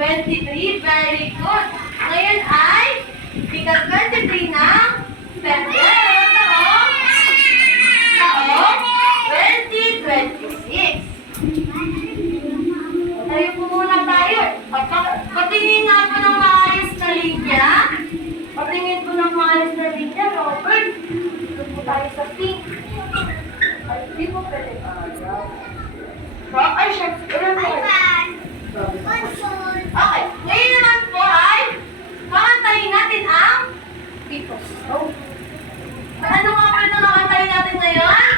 23. Very good. Ngayon ay bigat 23 ng Pebrero taong 2026. Tayo po muna tayo. Patingin nga po ng maayos na linya. Patingin po ng maayos na linya, Robert. Ito po tayo sa pink. Ay, hindi po pwede. Ay, syempre. Okay. Ngayon naman po ay kakantahin natin ang Pito's Song. Ano nga po ito kakantahin natin ngayon?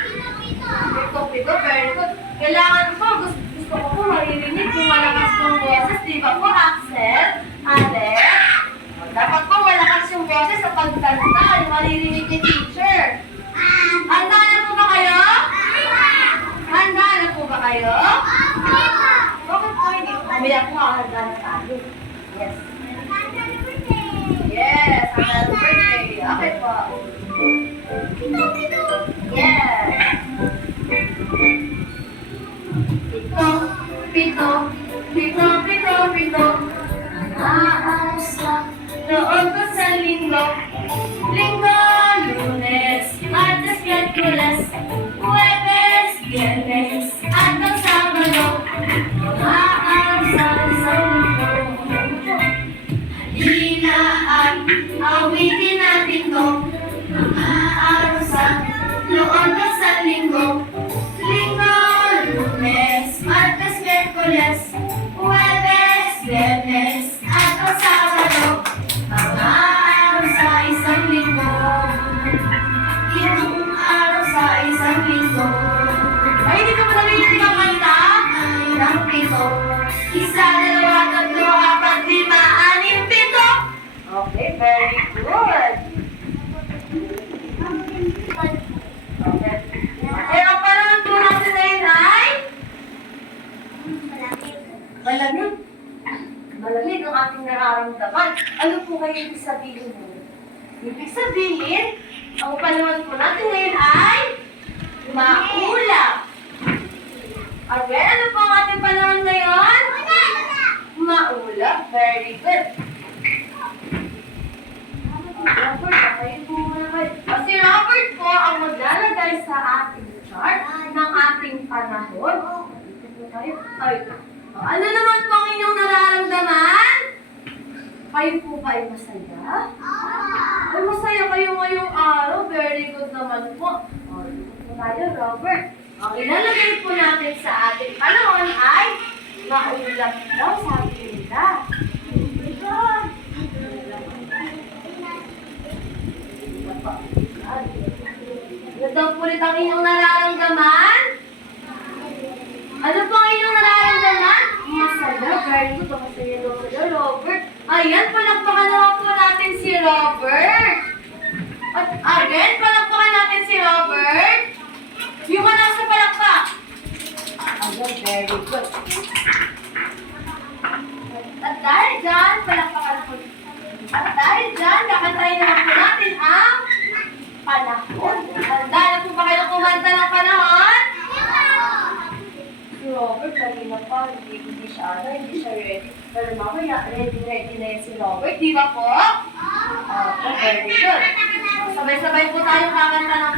Pito. Very good. Kailangan po, gusto ko po maririnig kung malakas yung boses. Di ba po, Axel? Alex? Dapat po malakas yung boses sa pagkanta. Maririnig ni teacher. Handa na po ba kayo? Handa na po ba kayo? Bakit po hindi? Mamaya po handa na tayo. Yes. Yes, happy birthday. Okay po. Yes. Pito. Aaros lang noon ko sa linggo. Lunes, Martes, Miyerkules, Huwebes, Biyernes, at ang Sabado. Aaros lang sa linggo. Hinaan, awitin natin to. Aaros lang noon ko sa linggo. Lunes, Martes, Miyerkules, Huwebes, Biyernes, at ang Sabado. Mga araw sa isang linggo. Itong araw sa isang linggo. Ay, hindi ka ba narinig ang kanta? Ay, ng pito. Isa, dalawa, tatlo, apat, lima, anim, pito. Okay, very good. Okay. Ang panahon po natin ngayon ay malamig. Malamig ang ating nararamdaman. Ano po kayo ibig sabihin mo? Ibig sabihin, ang panahon po natin ngayon ay maulap. Again, ano po ang ating panahon ngayon? Maulap. Very good. Robert, okay po naman. Si Robert po ang maglalagay sa ating chart ng ating panahon. Dito po tayo. Ano naman po ang inyong nararamdaman? Kayo po ba ay masaya? Ay, masaya kayo ngayong araw. Very good naman po. Dito po tayo, Robert. Ang ilalagay po natin sa ating panahon ay maulap daw, sabi nila. Ano daw po ulit ang inyong nararamdaman? Ano po ang inyong nararamdaman? Masaya. Very good. Masaya daw sa'yo, Robert. Ayan, palakpakan naman po natin si Robert. At again, palakpakan natin si Robert. Yung anak sa palakpak. Ayan, very good. At dahil dyan, palakpakan po. At dahil dyan, kakantahin naman po natin ang panahon. Handa na po ba kayo kumanta ng panahon? Si Robert, kanina pa, hindi siya ready. Pero mamaya, ready na yan si Robert. Di ba po? Okay, very good. Sabay-sabay po tayo kakanta ng